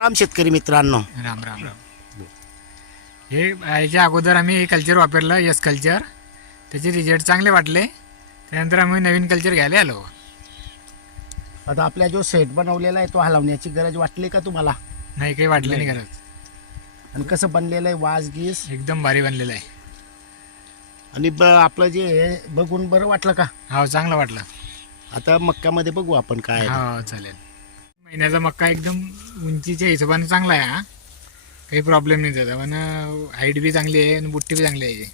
राम शेतकरी मित्रांनो. राम राम राम. हे याच्या अगोदर आम्ही हे कल्चर वापरलं यस कल्चर त्याचे रिझल्ट चांगले वाटले. त्यानंतर आम्ही नवीन कल्चर घ्यायला आलो. आता आपला जो सेट बनवलेला आहे तो हलवण्याची गरज वाटली का तुम्हाला? नाही काही वाटलं नाही. गरज. आणि कसं बनलेलं आहे? वास गीस? एकदम भारी बनलेलं आहे. आणि ब आपलं जे हे बघून बरं वाटलं का? हो चांगलं वाटलं. आता मक्कामध्ये बघू आपण काय आहे. हो चालेल. महिन्याचा मक्का एकदम उंचीच्या हिशोबाने चांगला आहे हा. काही प्रॉब्लेम नाही त्याचा पण हाईट बी चांगली आहे आणि बुट्टी बी चांगली आहे.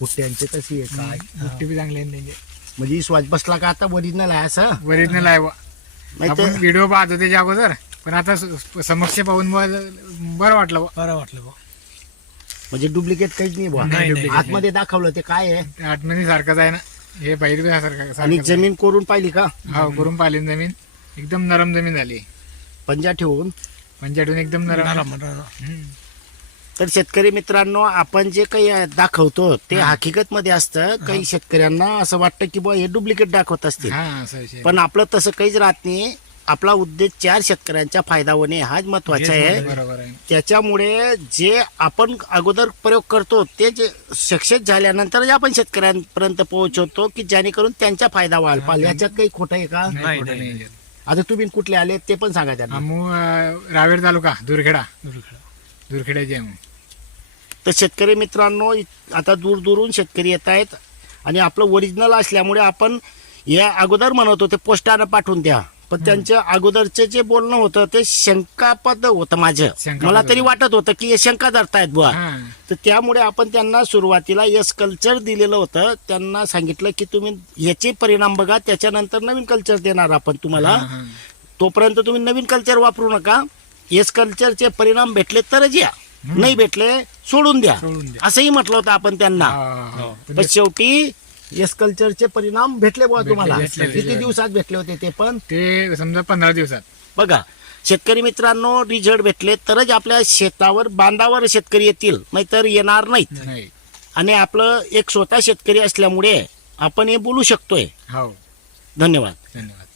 पुट्ट्यांचे कशी आहे काय? बुट्टी बी चांगली आहे त्यांची. म्हणजे स्वाद बसला का आता ओरिजिनल आहे असं? ओरिजिनल आहे बुवा. नाही आपण व्हिडिओ पाहतो त्याच्या अगोदर पण आता स- समक्ष पाहून बुवा बरं वाटलं बुवा. बरं वाटलं बुवा. म्हणजे डुप्लिकेट काहीच नाही बुवा. नाही, duplicate आतमध्ये दाखवलं ते काय आहे? आठमध्ये सारखंच आहे ना. हे बाहेर बी सारखं आणि सारखंच आहे. जमीन कोरून पाहिली का? हो करून पाहिली ना जमीन. एकदम नरम जमीन झाली. पंजा ठेवून. पंचायतून एकदम नरम. तर शेतकरी मित्रांनो आपण जे काही दाखवतो ते हकीकत मध्ये असतं. काही शेतकऱ्यांना असं वाटतं की बुवा हे डुप्लिकेट दाखवत असतील. हा पण आपलं तसं काहीच राहत नाही. आपला उद्देश चार शेतकऱ्यांचा फायदा होणे हाच महत्त्वाचा आहे. बरोबर आहे. त्याच्यामुळे जे आपण अगोदर प्रयोग करतो ते जे सक्सेस झाल्यानंतर आपण शेतकऱ्यांपर्यंत पोहोचवतो की जेणेकरून त्यांचा फायदा व्हायला पाहिजे. याच्यात काही खोटं आहे का? आता तुम्ही कुठले आले ते पण सांगा त्यांना. अं, रावेर तालुका दुरखेडा. दुरखेड्याचे आमू तर शेतकरी मित्रांनो आता दूर दूरून शेतकरी येत आहेत आणि आपलं ओरिजिनल असल्यामुळे आपण या अगोदर म्हणत होते पोस्टानं पाठवून द्या. पण त्यांच्या अगोदरचे जे बोलणं होतं ते शंकापद होतं माझं. शंकापद मला तरी होतं. वाटत होतं की हे शंका धरतायत बुवा. हा. तर त्यामुळे आपण त्यांना सुरुवातीला यस कल्चर दिलेलं होतं. त्यांना सांगितलं की तुम्ही याचे परिणाम बघा त्याच्यानंतर नवीन कल्चर देणार आपण तुम्हाला. हा, हा. तोपर्यंत तुम्ही नवीन कल्चर वापरू नका. येस कल्चरचे परिणाम भेटले तरच या. नाही भेटले सोडून द्या. सोडून द्या. असंही म्हटलं होतं आपण त्यांना. हा, हा, हा. पण शेवटी येस कल्चरचे परिणाम भेटले बुवा तुम्हाला. भेटले, किती. दिवसात भेटले होते ते पण? ते समजा पंधरा दिवसात. बघा शेतकरी मित्रांनो रिझल्ट भेटले तरच आपल्या शेतावर बांधावर शेतकरी येतील. नाहीतर येणार नाहीत. नाही. आणि आपलं एक स्वतः शेतकरी असल्यामुळे आपण हे बोलू शकतोय. हो. धन्यवाद. धन्यवाद.